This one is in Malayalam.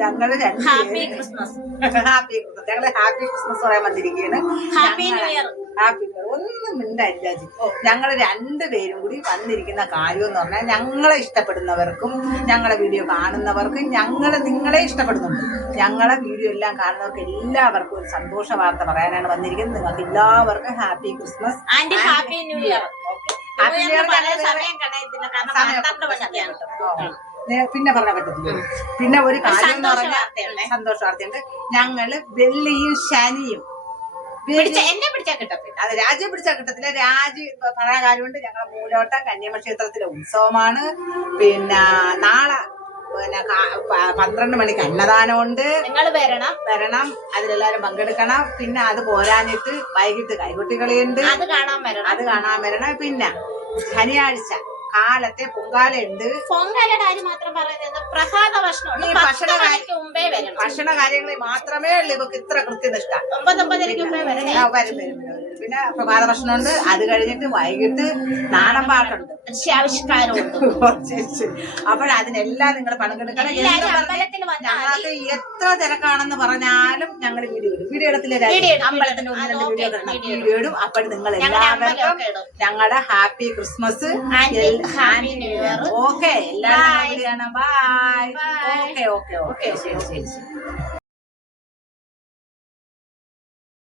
ഞങ്ങള് ഹാപ്പി ക്രിസ്മസ്. ഞങ്ങള് ഹാപ്പി ക്രിസ്മസ് പറയാൻ വന്നിരിക്കുകയാണ്. Happy new year. ഹാപ്പി ഒന്നും മിണ്ടായില്ല. ഞങ്ങൾ രണ്ടുപേരും കൂടി വന്നിരിക്കുന്ന കാര്യം എന്ന് പറഞ്ഞാൽ ഞങ്ങളെ ഇഷ്ടപ്പെടുന്നവർക്കും ഞങ്ങളെ വീഡിയോ കാണുന്നവർക്കും നിങ്ങളെ ഇഷ്ടപ്പെടുന്നുണ്ട്. ഞങ്ങളെ വീഡിയോ എല്ലാം കാണുന്നവർക്ക് എല്ലാവർക്കും ഒരു സന്തോഷ വാർത്ത പറയാനാണ് വന്നിരിക്കുന്നത്. നിങ്ങൾക്ക് എല്ലാവർക്കും happy Christmas and happy new year. Happy new year. പിന്നെ പറയാൻ പറ്റത്തില്ല. പിന്നെ ഒരു കാര്യം എന്ന് പറഞ്ഞാൽ സന്തോഷ വാർത്തയുണ്ട്. ഞങ്ങള് വെള്ളിയും ശനിയും എന്നെ പിടിച്ചാൽ കിട്ടത്തില്ല. അത് രാജി പിടിച്ചാൽ കിട്ടത്തില്ല. രാജി പറയാൻ കാര്യമുണ്ട്. ഞങ്ങളുടെ മൂലോട്ടം കന്യാമ ക്ഷേത്രത്തിലെ ഉത്സവമാണ്. പിന്നെ നാളെ 12 മണിക്ക് അന്നദാനമുണ്ട്. നിങ്ങൾ വരണം, അതിലെല്ലാരും പങ്കെടുക്കണം. പിന്നെ അത് പോരാഞ്ഞിട്ട് വൈകിട്ട് കൈകൊട്ടികളിയുണ്ട്, അത് കാണാൻ വരണം. പിന്നെ ശനിയാഴ്ച കാലത്തെ പൊങ്കാലയുണ്ട്. പൊങ്കാലയുടെ കാര്യം മാത്രം പറയുന്നത് പ്രസാദ ഭക്ഷണ കാര്യങ്ങളിൽ മാത്രമേ ഉള്ളൂ ഇവക്ക് ഇത്ര കൃത്യനിഷ്ഠ. 9:30 മുമ്പേ വരും. പിന്നെ പ്രഭാത ഭക്ഷണമുണ്ട്. അത് കഴിഞ്ഞിട്ട് വൈകിട്ട് നാടൻ പാട്ടുണ്ട്, അപ്പോഴതിനെല്ലാം നിങ്ങൾ പങ്കെടുക്കണം. ഞങ്ങൾക്ക് എത്ര തിരക്കാണെന്ന് പറഞ്ഞാലും ഞങ്ങൾ വീഡിയോ ഇടത്തില്ല. അമ്പലത്തിന്റെ 1-2 വീഡിയോ ഇടും. അപ്പോൾ നിങ്ങൾ എല്ലാവർക്കും ഞങ്ങളുടെ ഹാപ്പി ക്രിസ്മസ്, ഓക്കെ. എല്ലാവരും ബൈ. ഓക്കെ. ശരി.